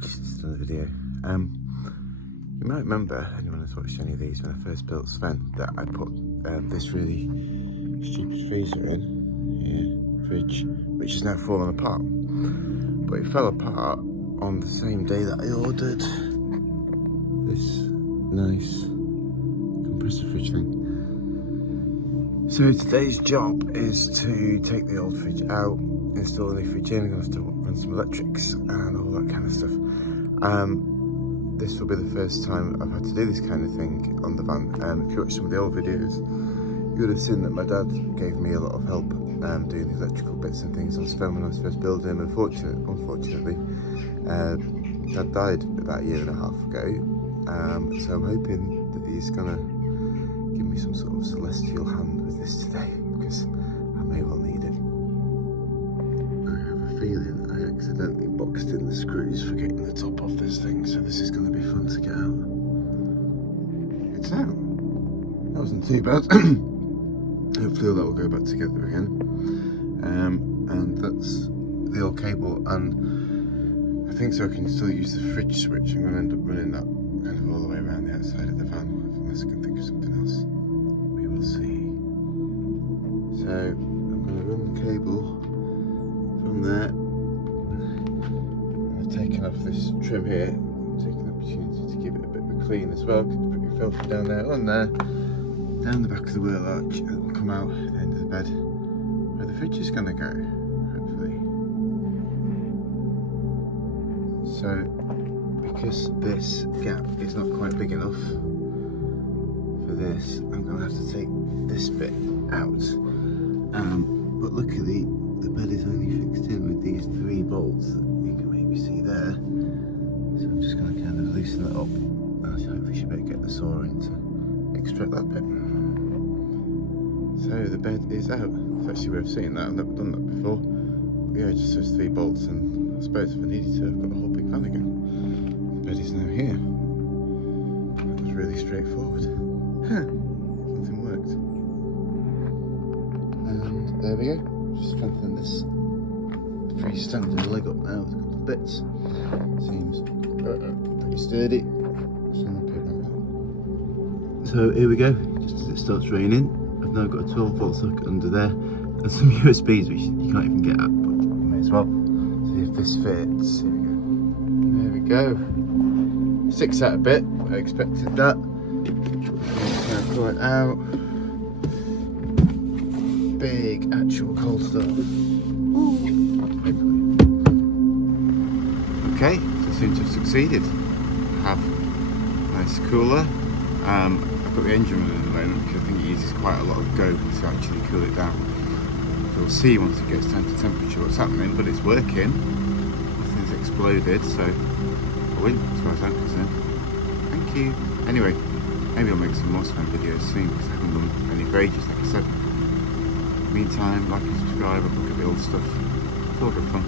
ages since I've done a video. You might remember, anyone who's watched any of these, when I first built Sven, that I put this really stupid freezer in here, fridge, which is now fallen apart. But it fell apart on the same day that I ordered this nice compressor fridge thing. So today's job is to take the old fridge out, install a new fridge in. I'm going to have to run some electrics and all that kind of stuff. This will be the first time I've had to do this kind of thing on the van. If you watch some of the old videos, you would have seen that my dad gave me a lot of help doing the electrical bits and things on Sven when I was first building him. Unfortunately, Dad died about a year and a half ago, so I'm hoping that he's going to give me some sort of celestial hand with this today, because I may well need it. I have a feeling I accidentally boxed in the screws for getting the top off this thing, so this is going to be fun to get out. It's out. That wasn't too bad. Hopefully that will go back together again. And that's the old cable, and I think so I can still use the fridge switch. I'm going to end up running that kind of all the way around the outside of the van, unless I can think of something else. We will see. So I'm going to run the cable from there. I've taken off this trim here, taking the opportunity to give it a bit of a clean as well. Put your filter down there, on there, down the back of the wheel arch, and it will come out at the end of the bed where the fridge is going to go, hopefully. So because this gap is not quite big enough for this, I'm going to have to take this bit out. But luckily the bed is only fixed in with these 3 bolts that you can maybe see there. So I'm just going to kind of loosen it up, and I hopefully should be able to get the saw in to extract that bit. So the bed is out. It's actually worth seeing that. I've never done that before. But yeah, just those 3 bolts, and I suppose if I needed to, I've got a whole big van again. The bed is now here. That was really straightforward. Something worked. And there we go. Just strengthen this freestanding leg up now with a couple of bits. Seems pretty sturdy. So here we go. Just as it starts raining, I've now got a 12-volt socket under there and some USBs which you can't even get at, but you may as well. See if this fits. Here we go. There we go. 6 out a bit. I expected that. Now pull it out. Big actual cold stuff. Okay, so seems to have succeeded. I have a nice cooler. I've got the engine running at the moment because I think it uses quite a lot of go to actually cool it down. So we'll see once it gets down to temperature what's happening, but it's working. Nothing's exploded, so a win as far as I'm concerned. Thank you. Anyway, maybe I'll make some more Sven videos soon because I haven't done any for ages, like I said. Meantime, like and subscribe and look at the old stuff. It's all good fun.